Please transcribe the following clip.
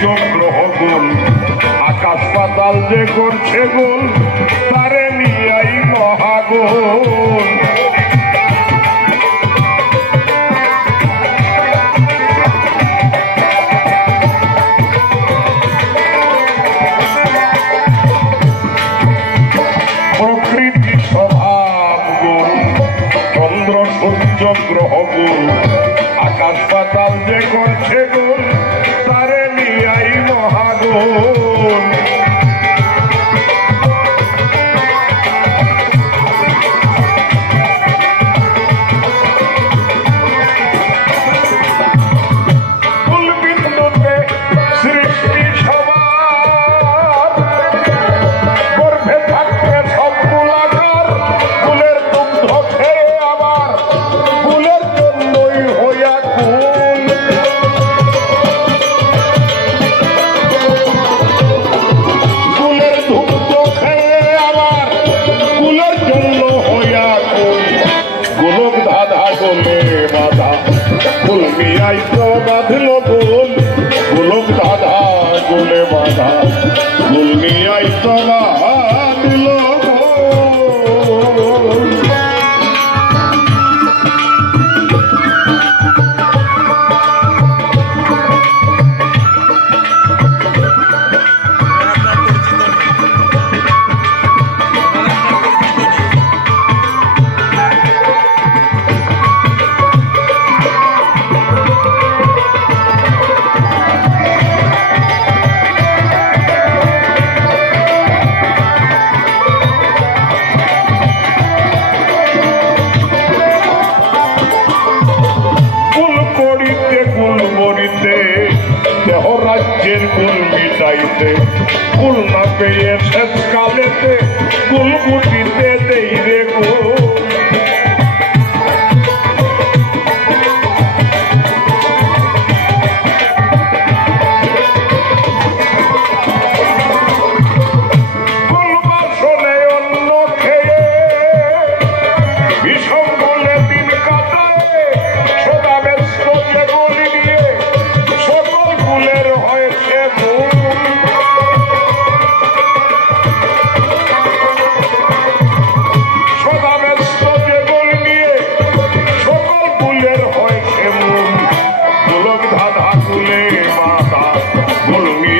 সূর্য গ্রহ গুণ আকাশ পাতাল যে করছে গুণ তারে নিয়াই মহাগুণ প্রকৃতি স্বভাব গুণ চন্দ্র সূর্য গ্রহ গুণ আকাশ পাতাল যে করছে গুণ তারে নিয়াই মহাগুণ কুলবিন্দুতে সৃষ্টি সবার গর্ভে থাকতে সব কুলাকার ফুলের দুগ্ধ খেয়ে আবার ফুলের জন্যই হইয়া কুল ফুলের দুগ্ধ খেয়ে আবার ফুলের জন্য হইয়া কুল গোলক ধাঁধা গোলে বাধা ফুল মিয়াই তো বাঁধল গোল গোলক ধাঁধা গোলে বাধা ফুল মিয়াই তো বাঁধল গোল দেহ রাজ্যের কুল মিটাইতে কুল না পেয়ে শেষ কালেতে কুল গুটিতে দেই রে কুল কুল বাসনে অন্ন খেয়ে বিষম বলে দিন কাটায় সদা ব্যস্ত যে গলি নিয়ে ফুলের হয়েছে সদা ব্যস্ত যে গোল নিয়ে সকল ফুলের হয়েছে মূল গোলক ধাঁধা গুলে মাথা গোল নিয়ে